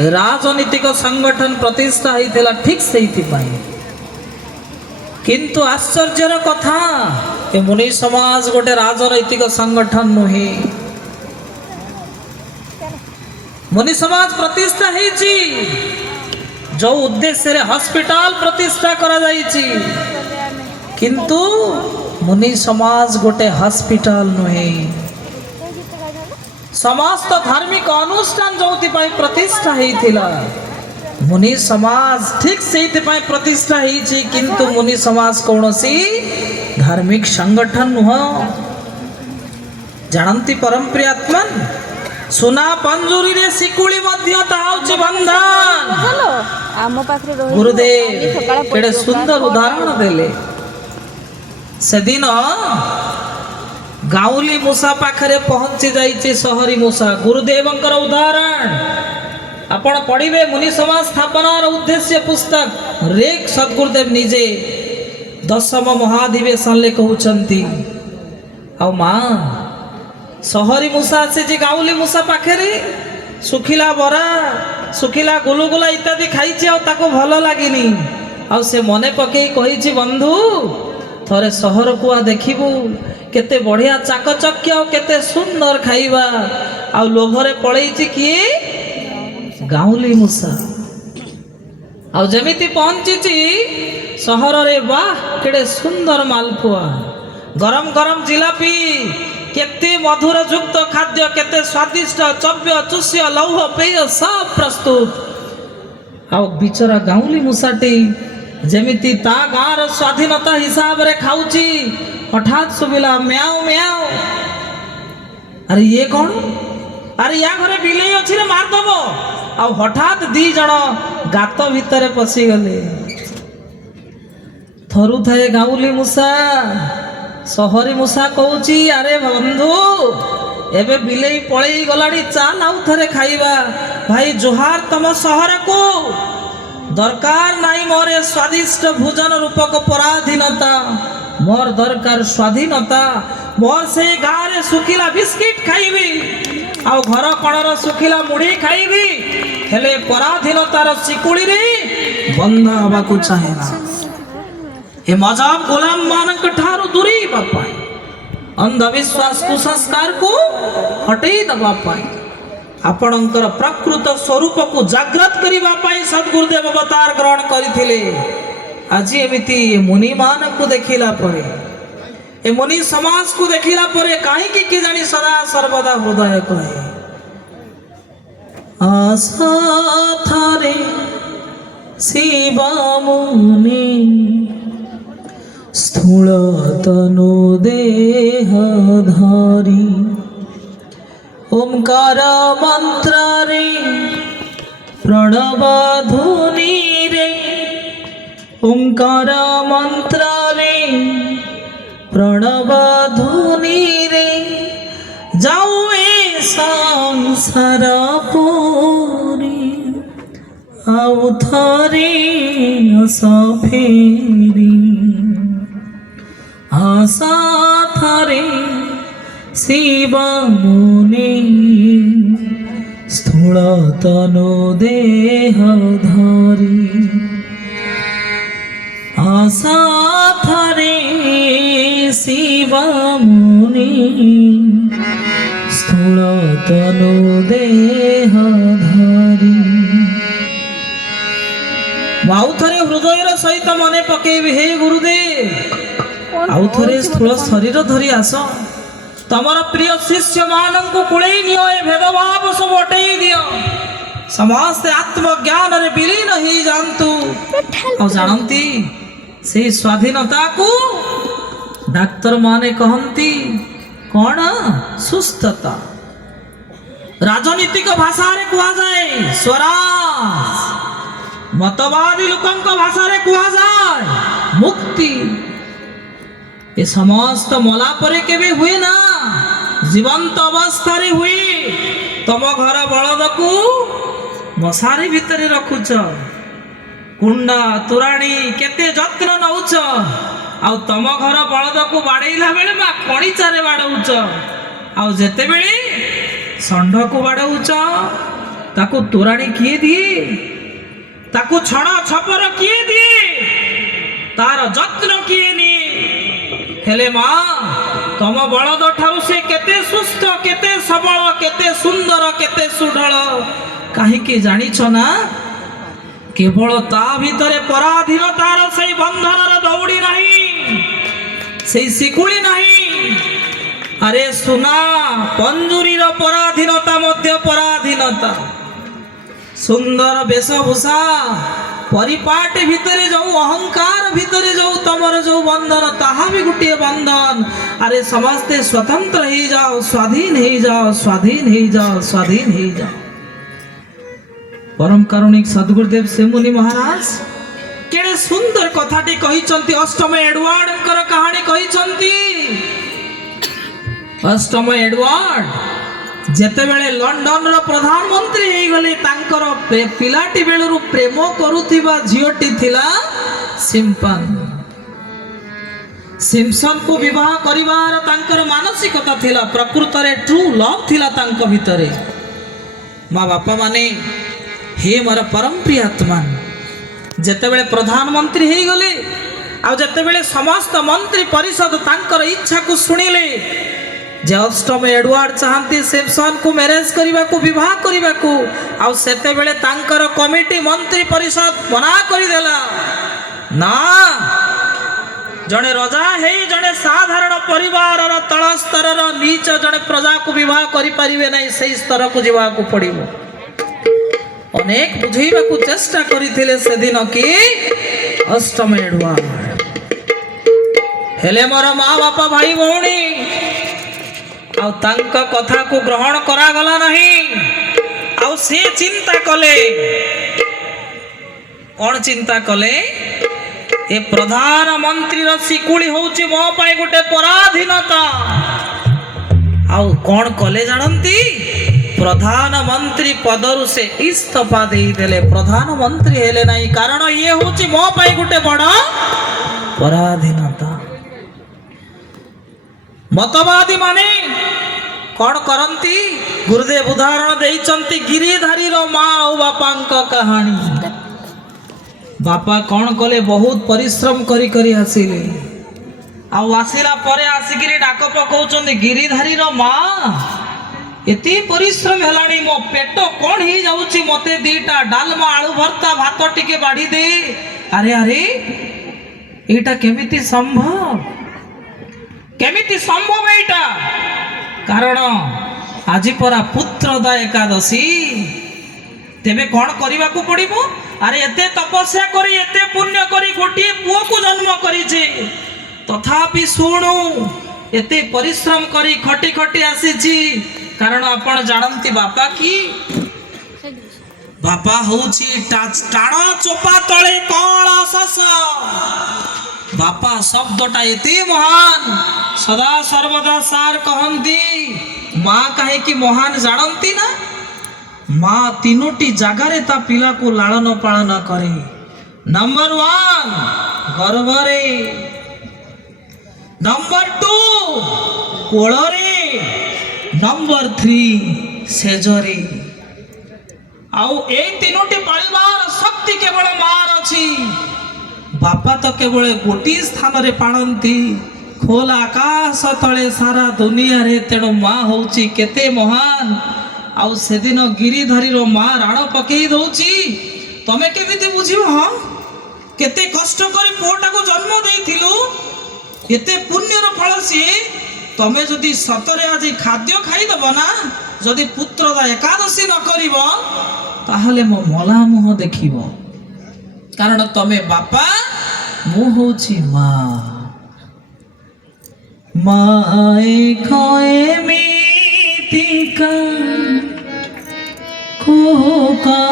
राजनीतिक संगठन प्रतिष्ठा होता ठीक से किंतु आश्चर्यर कथा ए मुनि समाज गोटे राजनैतिक संगठन नुहे। मुनि समाज प्रतिष्ठा होती जो उद्देश्य हॉस्पिटल प्रतिष्ठा करा जाइछि किंतु मुनि समाज गोटे हॉस्पिटल नुहे। समस्त धार्मिक अनुष्ठान जो प्रतिष्ठा होता मुनि समाज ठीक से प्रतिष्ठा होती किंतु मुनि समाज कौन सी धार्मिक संगठन नुह। जानती परम प्रियात्मन सुना पंजुरी रे सिकुली मध्य ताउची बंधन। गुरुदेव केड़े सुंदर उदाहरण देले। से दिन गाउली मूसा पाखरे पहुंची जाइए सहरी मूसा। गुरुदेवंकर उदाहरण आपण पढ़िबे मुनि समाज स्थापनार उद्देश्य पुस्तक रेक सद्गुरुदेव निजे 10म महाधिवेशन ले कहउचंती। आ मां सहरी मूसा से जे गाउली मूसा पाखरे सुखिला बरा सुखिला गुलुगुला इत्यादि खाइछि आ ताको भलो लागिनी। आ से मने पकेई कहिछि बंधु थरे सहर को आ देखिबू केते बढ़िया चाकचक्य केते सुंदर खाइबा आ लोभरे पळैछि किए गाउली मूसा। आ जमिति पहुंची सहर रे वाह केड़े सुंदर मालपुआ गरम गरम जिलापी केते मधुर युक्त खाद्य केते स्वादिष्ट चव्य चुष्य लौह पेय सब प्रस्तुत। आ बिचरा गाउली मूसाटी जमिति ता गाँर स्वाधीनता हिसाब रे खाऊची हठात सुबिला म्याओ म्याओ। अरे ये कौन? अरे या घरे बिलेई अछि रे मार दबो। आ हठात दी जण गात भितरे पसी गले। थरु थाए गाउली मूसा सहरी मूसा कहूची अरे बंधु एबे बिलेई पळेई गलाडी चाल आउ थरे खाइबा। भाई जोहार तम सहर को दरकार नहीं मोरे स्वादिष्ट भोजन रूपक पराधीनता मोर दरकार स्वाधीनता। मोर से गारे सुखिला बिस्किट खाइबी आ घर कणर सुखिला मुढ़ी खाइबी हेले पराधीनतार सिकुड़ी रे बंधा हवा को चाहेना। ए मजाब गुलाम मानक ठारू दूरी बापा अंधविश्वास कुसंस्कार को हटेई दबा पाए आपणकर प्रकृत स्वरूप को जागृत करबा पाई सद्गुरुदेव अवतार ग्रहण करथिले। आज एमिति मुनि मान को देखिला परे ए मुनि समाज को देखिला परे काहे कि जानी सदा सर्वदा हृदय कहे आशा थारे शिवा मुनि स्थूल तनु देह धारी ओंकार मंत्र रे प्रणव धुनी रे ओंकार मंत्र रे प्रणव धुनी रे जाऊ ए संसार पूरी आउ थरे सफेरी आशा थारे शिवा मुनि स्थूल तनु देह धारी आशा थारे शिवा मुनि स्थूल तनु देह धारी। आउ थरे हृदय सहित मने पकेबी हे गुरुदेव आउ थरे स्थूल शरीर धरी आस तमर प्रिय शिष्य मानक कुड़े नियो ए भेदभाव सब हटई दियो समस्त आत्मज्ञान रे विलीन ही जानतु। आ जानती से स्वाधीनता को डाक्तर माने कहंती कौन सुस्थता राजनीतिक भाषा रे कुआ जाए स्वराज मतवादी लोकंक भाषा रे कुआ जाए मुक्ति। ये समस्त मला परे केबे हुए ना जीवंत अवस्था रे हुए। तम घर बलद को मशारी भितर रखुच कुंडा तोराणी केते जत्न नउच आउ तम घर बलद को बाड़ेला बेले बा कणिचारे बाड़उच आउ जेते बेले षंढ को बाड़उच ताकू तोराणी किए दिए, ताकू छड़ा छपर किए दिए, तार जत्न किए नि हेले माँ तम बलद ठारू से केते सुस्थ केते सबल केते सुंदर केते सुढळ काहीकि जानिछ ना केवल ता भितरे पराधीनतार सेई बंधनर दौड़ी नहीं सेई शिकुली नहीं अरे सुना पंजुरीर पराधीनता मध्य पराधीनता सुंदर वेशभूषा परिपाटी भितरे जो अहंकार भितरे जो तमर जो बंधन ताहा भी गोटे बंधन अरे समस्ते स्वतंत्र हो जाओ स्वाधीन हो जाओ स्वाधीन हो जाओ स्वाधीन हो जाओ। परम कारुणिक सद्गुरुदेव सेमुनि महाराज केड़े सुंदर कथाटी कहिसंती अष्टम एडवर्ड कहानी कहिसंती। अष्टम एडवर्ड जेतेबेले लंडन रो प्रधानमंत्री हे गले तांकर पिलाटी बेलरु प्रेम करुथिबा झियोटी थिला सिम्पन। सिम्पसन को विवाह करिवार तांकर मानसिकता थिला प्रकृत रे ट्रू लव थिला तांक भितरे। माँ बापा माने हे मोर परम प्रियात्मा जेतेबेले प्रधानमंत्री हे गले आ जेतेबेले समस्त मंत्री परिषद तांकर इच्छा को सुनिले जे अष्टम एडवर्ड चाहती सिम्पसन को मैरेज करने को विवाह करने को आउ सेते बेले तांकर कमिटी मंत्री परिषद मना करदेला ना जड़े रजा है जड़े साधारण परिवार तल स्तर नीच जड़े प्रजा को विवाह करें ना से स्तर को जीवा को पड़ो। अनेक बुझेबा को चेष्टा करथिले से दिन की अष्टम एडवर्ड हेले मोर माँ बापा भाई भौणी आउ तांका कथा को ग्रहण करा गला नहीं आउ से चिंता कले कौन चिंता कले ए प्रधानमंत्री रो सिकुली होची मो पाई गोटे पराधीनता आउ कौन कले जानती प्रधानमंत्री पदरु से इस्तीफा दे देले प्रधानमंत्री हेले नहीं कारण ये होची मो पाई गोटे बड़ा पराधीनता। मतवादी माने कौन करंती गुरुदेव उदाहरण देइचंती गिरिधारी रो माँ और बापांक कहानी। बापा कौन कले बहुत परिश्रम करी करी आसिले आसिला परे आसिकिरी डाक पकाउचंती गिरिधारी रो माँ एते परिश्रम हेलानी मो पेट कौन ही जाउची मते दीटा डालमा आलू भर्ता भात टिके बाड़ी दे। अरे अरे एटा केमिति संभव केमिति संभव एटा कारण आज परा पुत्रदा एकादशी तेबे कौन करने को पड़ो। अरे एते तपस्या करी एते पुण्य करी गोटे पुओ को जन्म करी तथापि शुणु एते परिश्रम करी खटी खटी आसी कारण आपण जानती बापा की बापा होची टाण चोपा तले कला शस बापा शब्दटा एते महान सदा सर्वदा सार कहती माँ कहे कि महान जानती ना माँ तीनोटी जगार ता पिला को लालन पालन करे। नंबर 1 गर्भरे नंबर 2 कोलरे नंबर 3 सेजरे आउ ए तीनोटी पालिबार शक्ति केवल मार अछि बापा तो केवल गोटी स्थान रे पाणती खोला आकाश तले सारा दुनिया रे तेणु माँ होची केते महान आउ से दिन गिरिधारी रो माँ राण पकई दउची तमे केमिति बुझिबो हां केते कष्ट करी पुओटा को जन्म देइथिलु केते पुण्यर फल सी तमे जदि सतरे आज खाद्य खाई दब ना जदि पुत्रदा एकादशी न करिवो ताहले मो मला मुह देखिबो कारण तमे बापा मु होची माँ माए खोए मीतिका कोका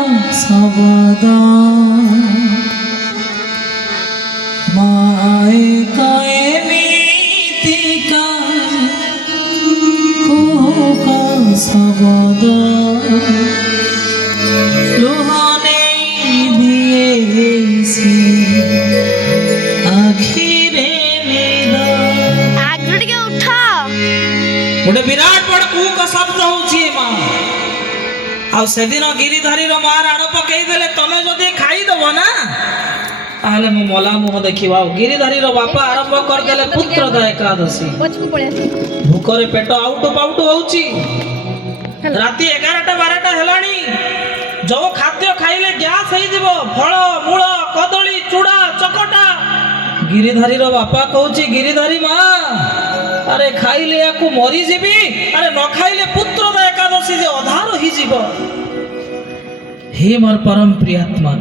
सबदा माए खोए मीतिका कोका सबदा लोहाने दिए सी आखिरे गोटे विराट बड़ कूक शब्द होची माँ आ ଆଉ ସେଦିନ ଗିରିଧାରୀର ମା ରାଣ ପକେଇ ଦେଲେ ତମେ ଯଦି ଖାଇଦବ ନା ତାହେଲେ ମୁଁ ମଲା ମୁହଁ ଦେଖିବ। ଆଉ ଗିରିଧାରୀର ବାପା ଆରମ୍ଭ କରିଦେଲେ ପୁତ୍ରଦା ଏକାଦଶୀ। ଭୋକରେ ପେଟ ଆଉଟୁ ପାଉଟୁ ହଉଛି, ରାତି 11ଟା 12ଟା ହେଲାଣି। ଯୋଉ ଖାଦ୍ୟ ଖାଇଲେ ଗ୍ୟାସ ହେଇଯିବ, ଫଳ ମୂଳ କଦଳୀ ଚୁଡା ଚକଟା। ଗିରିଧାରୀର ବାପା କହୁଛି ଗିରିଧାରୀ ମା ଆରେ ଖାଇଲେ ୟାକୁ ମରିଯିବି, ଆରେ ନ ଖାଇଲେ ପୁତ୍ରଦା ଏକାଦଶୀ ଯେ ଅଧା ରହିଯିବ। ହେ ମୋର ପରମ ପ୍ରିୟାତ୍ମା,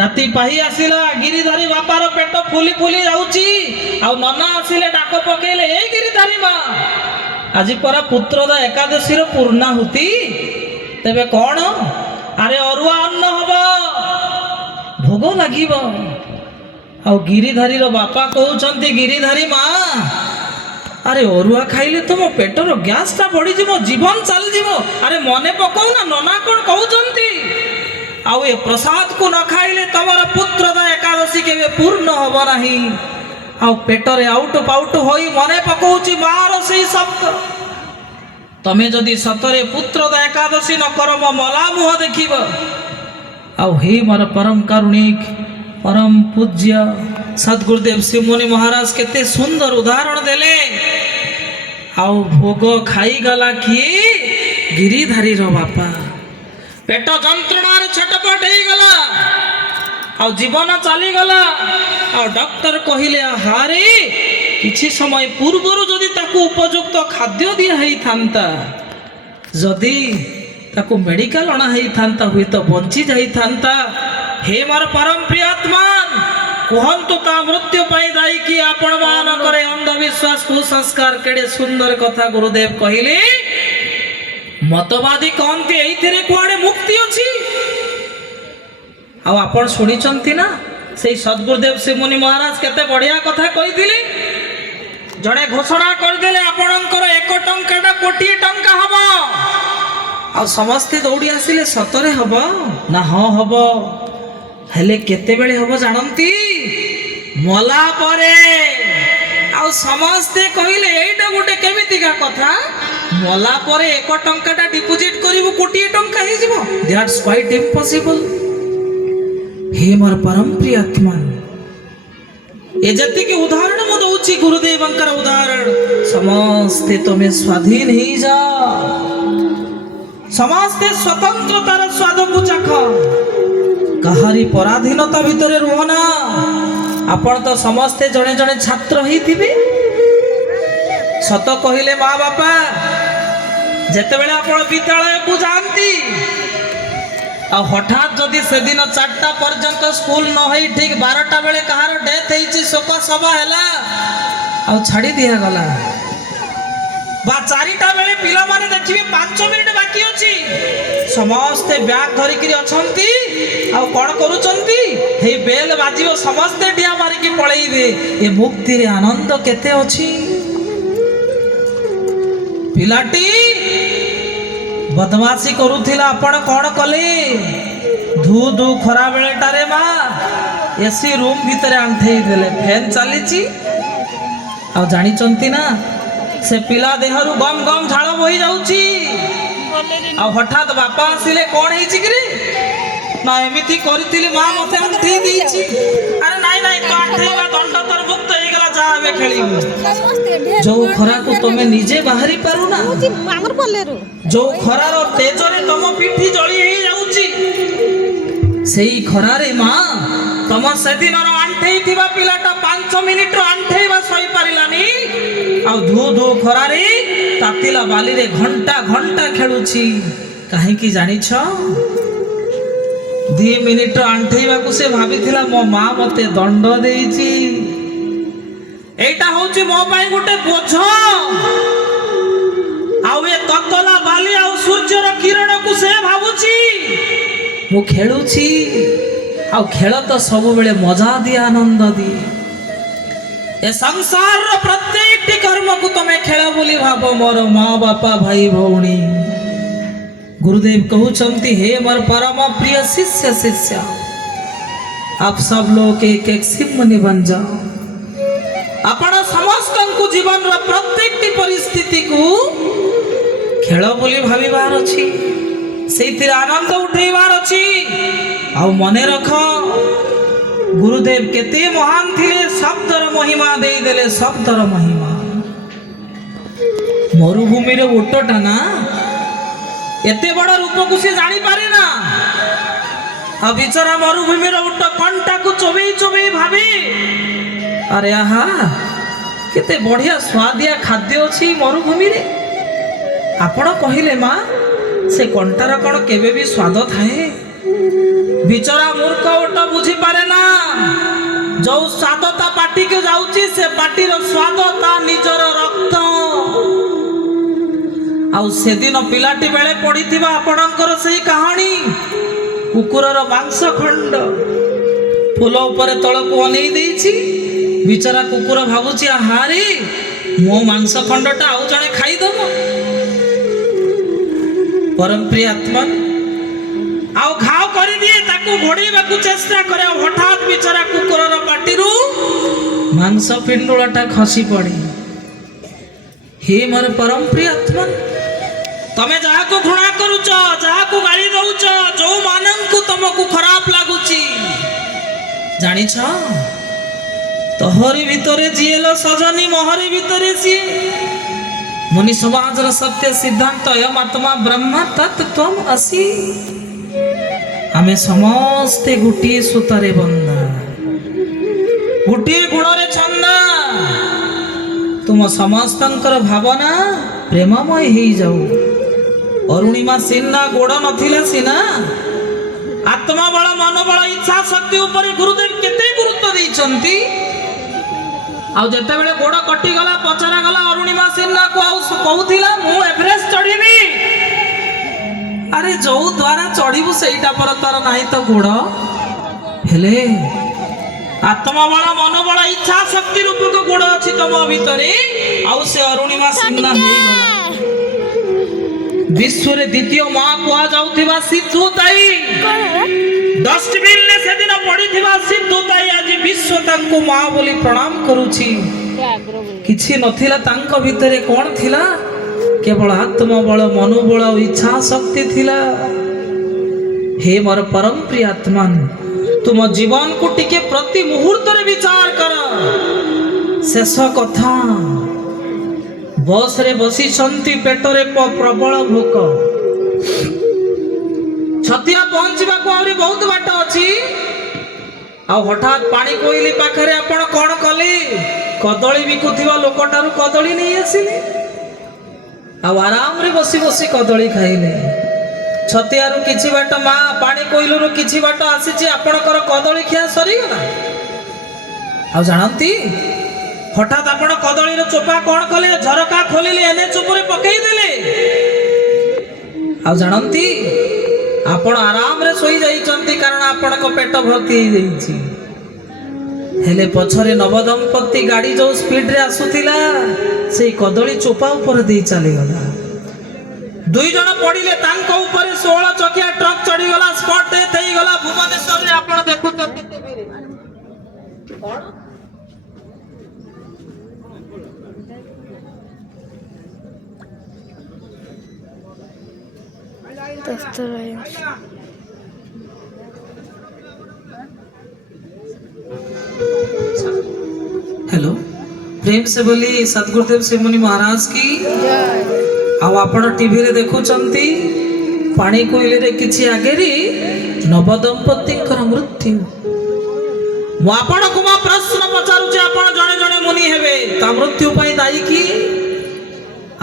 ରାତି ପାହି ଆସିଲା, ଗିରିଧାରୀ ବାପାର ପେଟ ଫୁଲି ଫୁଲି ଯାଉଛି। ଆଉ ନନା ଆସିଲେ ଡାକ ପକେଇଲେ, ଏ ଗିରିଧାରୀ ମା ଆଜି ପରା ପୁତ୍ରଦା ଏକାଦଶୀର ପୂର୍ଣ୍ଣାହୁତି, ତେବେ କଣ? ଆରେ ଅରୁଆ ଅନ୍ନ ହବ, ଭୋଗ ଲାଗିବ। ଆଉ ଗିରିଧାରୀର ବାପା କହୁଛନ୍ତି ଗିରିଧାରୀ ମା ଆରେ ଅରୁଆ ଖାଇଲେ ତୁମ ପେଟର ଗ୍ୟାସଟା ବଢିଯିବ, ଜୀବନ ଚାଲିଯିବ। ଆରେ ମନେ ପକାଉନା ନନା କଣ କହୁଛନ୍ତି? ଆଉ ଏ ପ୍ରସାଦକୁ ନ ଖାଇଲେ ତମର ପୁତ୍ରଦା ଏକାଦଶୀ କେବେ ପୂର୍ଣ୍ଣ ହବ ନାହିଁ। ଆଉ ପେଟରେ ଆଉଟୁ ପାଉଟୁ ହୋଇ ମନେ ପକାଉଛି ମାର ସେଇ ଶବ୍ଦ। ତମେ ଯଦି ସତରେ ପୁତ୍ରଦା ଏକାଦଶୀ ନ କର ମୋ ମଲା ମୁହଁ ଦେଖିବ। ଆଉ ହେ ମୋର ପରମ କାରୁଣିକ ପରମ ପୂଜ୍ୟ ସଦ୍ଗୁରୁଦେବ ଶ୍ରୀମୁନି ମହାରାଜ କେତେ ସୁନ୍ଦର ଉଦାହରଣ ଦେଲେ। ଆଉ ଭୋଗ ଖାଇଗଲା କିଏ? ଗିରିଧାରୀର ବାପା। ପେଟ ଯନ୍ତ୍ରଣାରେ ଛଟପଟ ହେଇଗଲା, ଆଉ ଜୀବନ ଚାଲିଗଲା। ଆଉ ଡକ୍ଟର କହିଲେ ହାରେ କିଛି ସମୟ ପୂର୍ବରୁ ଯଦି ତାକୁ ଉପଯୁକ୍ତ ଖାଦ୍ୟ ଦିଆ ହେଇଥାନ୍ତା, ଯଦି ତାକୁ ମେଡିକାଲ ଅଣା ହେଇଥାନ୍ତା, ହୁଏତ ବଞ୍ଚି ଯାଇଥାନ୍ତା। ହେ ମୋର ପରମ ପ୍ରିୟାତ୍ମା, କୁହନ୍ତୁ ତା ମୃତ୍ୟୁ ପାଇଁ ଦାୟୀ କି ଆପଣ ମାନଙ୍କର ଅନ୍ଧବିଶ୍ୱାସ କୁସଂସ୍କାର? କେଡେ ସୁନ୍ଦର କଥା ଗୁରୁଦେବ କହିଲେ। ମତବାଦୀ କହନ୍ତି ଏଇଥିରେ କୁଆଡେ ମୁକ୍ତି ଅଛି? ଆଉ ଆପଣ ଶୁଣିଛନ୍ତି ନା ସେଇ ସଦ୍ଗୁରୁଦେବ ଶ୍ରୀମୁନି ମହାରାଜ କେତେ ବଢିଆ କଥା କହିଥିଲେ। ଜଣେ ଘୋଷଣା କରିଦେଲେ ଆପଣଙ୍କର 1 ଟଙ୍କାଟା କୋଟିଏ ଟଙ୍କା ହବ। ଆଉ ସମସ୍ତେ ଦୌଡ଼ି ଆସିଲେ ସତରେ ହବ ନା? ହଁ ହବ। ହେଲେ କେତେବେଳେ ହବ ଜାଣନ୍ତି? ମଲା ପରେ। ଆଉ ସମସ୍ତେ କହିଲେ ଏଇଟା ଗୋଟେ କେମିତିକା କଥା? ମଲା ପରେ 1 ଟଙ୍କାଟା ଡିପୋଜିଟ୍ କରିବୁ କୋଟିଏ ଟଙ୍କା ହେଇଯିବ? That's quite impossible. ହେ ମୋର ପରମ ପ୍ରିୟାତ୍ମା, ଏ ଯେତିକି ଉଦାହରଣ ମୁଁ ଦଉଛି ଗୁରୁଦେବଙ୍କର ଉଦାହରଣ, ସମସ୍ତେ ତମେ ସ୍ୱାଧୀନ ହେଇଯାଅ, ସମସ୍ତେ ସ୍ୱତନ୍ତ୍ରତାର ସ୍ୱାଦକୁ ଚାଖ, କାହାରି ପରାଧୀନତା ଭିତରେ ରୁହ ନା। ଆପଣ ତ ସମସ୍ତେ ଜଣେ ଜଣେ ଛାତ୍ର ହେଇଥିବେ। ସତ କହିଲେ ମା ବାପା, ଯେତେବେଳେ ଆପଣ ବିଦ୍ୟାଳୟକୁ ଯାଆନ୍ତି ଆଉ ହଠାତ୍ ଯଦି ସେଦିନ 4ଟା ପର୍ଯ୍ୟନ୍ତ ସ୍କୁଲ ନ ହେଇ ଠିକ୍ 12ଟା ବେଳେ କାହାର ଡେଥ୍ ହେଇଛି, ଶୋକ ସଭା ହେଲା ଆଉ ଛାଡ଼ି ଦିଆଗଲା, ବା 4ଟା ବେଳେ ପିଲାମାନେ ଦେଖିବେ 5 ମିନିଟ୍ ବାକି ଅଛି, ସମସ୍ତେ ବ୍ୟାଗ୍ ଧରିକିରି ଅଛନ୍ତି। ଆଉ କ'ଣ କରୁଛନ୍ତି? ହେଇ ବେଲ ବାଜିବ, ସମସ୍ତେ ଡିଆ ମାରିକି ପଳେଇବେ। ଏ ମୁକ୍ତିରେ ଆନନ୍ଦ କେତେ ଅଛି। ପିଲାଟି ବଦମାସି କରୁଥିଲା, ଆପଣ କ'ଣ କଲେ? ଧୁ ଧୁ ଖରା ବେଳଟାରେ ମା ଏସି ରୁମ୍ ଭିତରେ ଆଣ୍ଠେଇ ଦେଲେ, ଫ୍ୟାନ୍ ଚାଲିଛି। ଆଉ ଜାଣିଛନ୍ତି ନା ସେ ପିଲା ଦେହରୁ ଗମ ଗମ ଝାଳ ବୋହି ଯାଉଛି। ଆଉ ହଠାତ୍ ବାପା ଆସିଲେ, କ'ଣ ହେଇଛି କିରେ? ନା ଏମିତି କରିଥିଲି ମା ମତେ ଆଣ୍ଠେଇ ଦେଇଛି। ଆରେ ନାଇଁ ନାଇଁ, ତ ଆଣ୍ଠେଇବା ଦଣ୍ଡ ତୋର ମୁକ୍ତ ହେଇଗଲା, ଯା ଏବେ ଖେଳିବୁ। ଯୋଉ ଖରାକୁ ତମେ ନିଜେ ବାହାରି ପାରୁନା, ଯୋଉ ଖରାର ତେଜରେ ତମ ପିଠି ଜଳି ହେଇଯାଉଛି, ସେଇ ଖରାରେ ମା ତମ ସେଦିନର ଆଣ୍ଠେଇଥିବା ପିଲାଟା 5 ମିନିଟର ଆଣ୍ଠେଇବା ସହିପାରିଲାନି। ଆଉ ଧୁ ଧୁ ଖରାରେ ତାତିଲା ବାଲିରେ ଘଣ୍ଟା ଘଣ୍ଟା ଖେଳୁଛି। କାହିଁକି ଜାଣିଛ? 2 ମିନିଟର ଆଣ୍ଠେଇବାକୁ ସେ ଭାବିଥିଲା ମୋ ମା ମତେ ଦଣ୍ଡ ଦେଇଛି, ଏଇଟା ହଉଛି ମୋ ପାଇଁ ଗୋଟେ ବୋଝ। ଆଉ ଏ ତତଲା ବାଲି ଆଉ ସୂର୍ଯ୍ୟର କିରଣକୁ ସେ ଭାବୁଛି ମୁଁ ଖେଳୁଛି। ଆଉ ଖେଳ ତ ସବୁବେଳେ ମଜା ଦିଏ, ଆନନ୍ଦ ଦିଏ। ଏ ସଂସାରର ପ୍ରତ୍ୟେକଟି କର୍ମକୁ ତମେ ଖେଳ ବୋଲି ଭାବ ମୋର ମା ବାପା ଭାଇ ଭଉଣୀ। गुरुदेव कहते हे मोर परम प्रिय शिष्य शिष्य, आप सब लोग एक एक शिव मुनि बन जाओ। आपण समस्त को जीवन रो प्रत्येक परिस्थिति को खेल बोली भाविबार अछि। ସେଇଥିରେ ଆନନ୍ଦ ଉଠେଇବାର ଅଛି। ଆଉ ମନେ ରଖ ଗୁରୁଦେବ କେତେ ମହାନ ଥିଲେ, ଶବ୍ଦର ମହିମା ଦେଇଦେଲେ, ଶବ୍ଦର ମହିମା। ମରୁଭୂମିରେ ଓଟଟା ନା ଏତେ ବଡ଼ ରୂପକୁ ସେ ଜାଣିପାରେ ନା। ଆଉ ବିଚରା ମରୁଭୂମିର ଓଟ କଣ୍ଟାକୁ ଚୋବେଇ ଚୋବେଇ ଭାବେ, ଆରେ ଆହା କେତେ ବଢିଆ ସ୍ୱାଦିଆ ଖାଦ୍ୟ ଅଛି ମରୁଭୂମିରେ। ଆପଣ କହିଲେ ମା ସେ କଣ୍ଟାର କଣ କେବେ ବି ସ୍ୱାଦ ଥାଏ? ବିଚରା ମୂର୍ଖ ଓଟ ବୁଝିପାରେ ନା, ଯୋଉ ସ୍ୱାଦ ତା ପାଟିକୁ ଯାଉଛି ସେ ପାଟିର ସ୍ୱାଦ ତା ନିଜର ରକ୍ତ। ଆଉ ସେଦିନ ପିଲାଟି ବେଳେ ପଢିଥିବା ଆପଣଙ୍କର ସେଇ କାହାଣୀ, କୁକୁରର ମାଂସ ଖଣ୍ଡ ଫୁଲ ଉପରେ ତଳକୁ ଅନେଇ ଦେଇଛି। ବିଚରା କୁକୁର ଭାବୁଛି ଆହାରେ ମୋ ମାଂସ ଖଣ୍ଡଟା ଆଉ ଜଣେ ଖାଇଦବ। ପରମ ପ୍ରିୟ ଆତ୍ମା ଆଉ ଘାଉ କରିଦିଏ, ତାକୁ ଘୋଡେଇବାକୁ ଚେଷ୍ଟା କରେ। ଆଉ ହଠାତ୍ ବିଚରା କୁକୁରର ପାଟିରୁ ମାଂସ ପିଣ୍ଡୁଳଟା ଖସି ପଡେ। ହେ ମୋର ପରମ ପ୍ରିୟ ଆତ୍ମା, ତମେ ଯାହାକୁ ଘୃଣା କରୁଛ, ଯାହାକୁ ଗାଳି ଦଉଛ, ଯୋଉମାନଙ୍କୁ ତମକୁ ଖରାପ ଲାଗୁଛି, ଜାଣିଛ ତୋହରି ଭିତରେ ଯିଏ ଲ ସଜନୀ ମୋହରି ଭିତରେ ସିଏ। ମୁନି ସମାଜର ସତ୍ୟ ସିଦ୍ଧାନ୍ତ ଏମ୍ ଆତ୍ମା ବ୍ରହ୍ମ ତତ୍ତ୍ୱମ୍ ଅସି। ଆମେ ସମସ୍ତେ ଗୋଟିଏ ସୂତାରେ ବନ୍ଧା, ଗୋଟିଏ ଗୁଣରେ ଛନ୍ଦା। ତୁମ ସମସ୍ତଙ୍କର ଭାବନା ପ୍ରେମମୟ ହେଇଯାଉ। ଅରୁଣିମା ସିନା ଗୋଡ଼ ନଥିଲା ସିନା, ଆତ୍ମବଳ, ମନୋବଳ, ଇଚ୍ଛା ଶକ୍ତି ଉପରେ ଗୁରୁଦେବ କେତେ ଗୁରୁତ୍ୱ ଦେଇଛନ୍ତି। ଆଉ ଯେତେବେଳେ ଗୋଡ଼ କଟିଗଲା, ପଚରା ଗଲା, ଅରୁଣିମା ସିହ୍ନାକୁ ଆଉ କହୁଥିଲା ମୁଁ ଏଭରେଷ୍ଟ ଚଢିବି। ଆରେ ଯୋଉ ଦ୍ୱାରା ଚଢିବୁ ସେଇଟା ପର ତାର ନାହିଁ ତ ଗୋଡ଼। ହେଲେ ଆତ୍ମବଳ, ମନୋବଳ, ଇଚ୍ଛା ଶକ୍ତି ରୂପକ ଗୋଡ଼ ଅଛି ତମ ଭିତରେ। ଆଉ ସେ ଅରୁଣିମା ସିହ୍ନା ହେଇଗଲା। ବିଶ୍ୱରେ ଦ୍ୱିତୀୟ ମା କୁହାଯାଉଥିବା ସିଦ୍ଧୁ ତାଇ, ଡଷ୍ଟବିନରେ ସେଦିନ ପଡ଼ିଥିବା ସିଦ୍ଧୁ ତାଇ ଆଜି ବିଶ୍ୱ ତାଙ୍କୁ ମା ବୋଲି ପ୍ରଣାମ କରୁଛି। କିଛି ନଥିଲା ତାଙ୍କ ଭିତରେ, କଣ ଥିଲା? କେବଳ ଆତ୍ମବଳ, ମନୋବଳ, ଇଚ୍ଛା ଶକ୍ତି ଥିଲା। ହେ ମୋର ପରମ ପ୍ରିୟ ଆତ୍ମା, ତୁମ ଜୀବନକୁ ଟିକେ ପ୍ରତି ମୁହୂର୍ତ୍ତରେ ବିଚାର କର। ଶେଷ କଥା, ବସରେ ବସିଛନ୍ତି, ପେଟରେ ପ୍ରବଳ ଭୋକ, ଛତିଆ ପହଞ୍ଚିବାକୁ ଆହୁରି ବହୁତ ବାଟ ଅଛି। ଆଉ ହଠାତ୍ ପାଣି କୋଇଲି ପାଖରେ ଆପଣ କଣ କଲେ? କଦଳୀ ବିକୁଥିବା ଲୋକଟାରୁ କଦଳୀ ନେଇ ଆସିଲେ, ଆଉ ଆରାମରେ ବସି ବସି କଦଳୀ ଖାଇଲେ। ଛତିଆରୁ କିଛି ବାଟ, ମା ପାଣି କୋଇଲରୁ କିଛି ବାଟ ଆସିଛି, ଆପଣଙ୍କର କଦଳୀ ଖିଆ ସରିଗଲା। ଆଉ ଜାଣନ୍ତି ହଠାତ୍ ଆପଣ କଦଳୀର ଚୋପା କଣ କଲେ? ଝରକା ଖୋଲିଲେ, ଏନ୍ଏଚ୍ ଉପରେ ପକେଇଦେଲେ। ଆଉ ଜାଣନ୍ତି ଆପଣ ଆରାମରେ ଶୋଇ ଯାଇଛନ୍ତି, କାରଣ ଆପଣଙ୍କ ପେଟ ଭର୍ତ୍ତି ହେଇଯାଇଛି। ହେଲେ ପଛରେ ନବଦମ୍ପତି ଗାଡ଼ି ଯୋଉ ସ୍ପିଡରେ ଆସୁଥିଲା, ସେଇ କଦଳୀ ଚୋପା ଉପରେ ଦେଇ ଚାଲିଗଲା। ଦୁଇ ଜଣ ପଡ଼ିଲେ, ତାଙ୍କ ଉପରେ 16 ଚକିଆ ଟ୍ରକ୍ ଚଢିଗଲା, ସ୍ପଟ୍ ଡେଥ୍ ହେଇଗଲା ଭୁବନେଶ୍ୱରରେ। ଆପଣ ଦେଖୁଛନ୍ତି ଟିଭିରେ। କଣ हेलो, प्रेम से बोली सदगुरुदेव शिवमुनि महाराज की। ଆଉ ଆପଣ ଟିଭିରେ ଦେଖୁଛନ୍ତି ପାଣି କୋଇଲିରେ କିଛି ଆଗେରି ନବଦମ୍ପତିଙ୍କର ମୃତ୍ୟୁ। ମୁଁ ଆପଣଙ୍କୁ ମୋ ପ୍ରଶ୍ନ ପଚାରୁଛି, ଆପଣ ଜଣେ ଜଣେ ମୁନି ହେବେ, ତା ମୃତ୍ୟୁ ପାଇଁ ଦାୟୀ କି?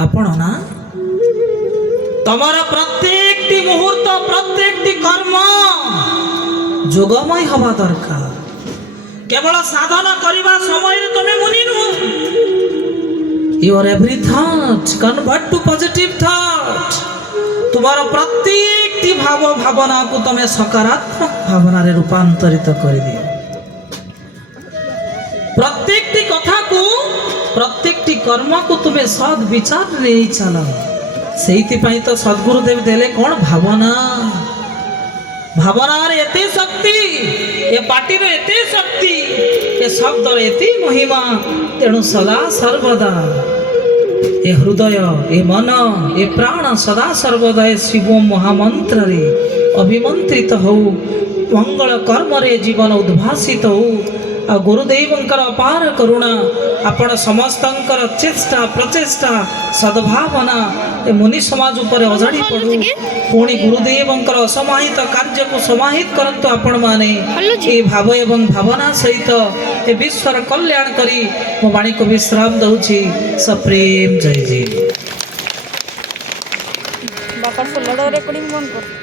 ଆପଣ ନା? ତମର ପ୍ରତ୍ୟେକଟି ମୁହୂର୍ତ୍ତ, ପ୍ରତ୍ୟେକଟି କର୍ମ ଯୋଗମୟ ହବା ଦରକାର। କେବଳ ସାଧନ କରିବା ସମୟରେ ତମେ ମୁନି ନୁହଁ। Your every thought convert to positive thought. तुम्हारा प्रत्येक भाव भावना को तमे सकारात्मक भावना रे रूपांतरित कर दियो। प्रत्येक कथा को, प्रत्येक कर्म को तुम्हें सद विचार रे चलो। सेहिति पई तो सद्गुरुदेव देले कौन भावना। भावना रे एते शक्ति, ये पार्टी रे एते शक्ति, ये शब्द रे एते महिमा। तेणु सदा सर्वदा ए हृदय ए मन ए प्राण सदा सर्वदा ए शिव महामंत्र रे अभिमंत्रित हो मंगल कर्म रे जीवन उद्भासित हो आ गुरुदेवंकर अपार करुणा आपण समस्तंकर चेष्टा प्रचेष्टा सद्भावना ए मुनि समाज उपर अजाड़ी पड़ू पुणी गुरुदेवंकर असमाहित कार्य को समाहित करंतु आपण माने ए भाव एवं भावना सहित ए विश्वर कल्याण करी मो वाणी को विश्राम दउछि सप्रेम जय जय बापा फुल्लड़ रेकर्डिंग बंद कर।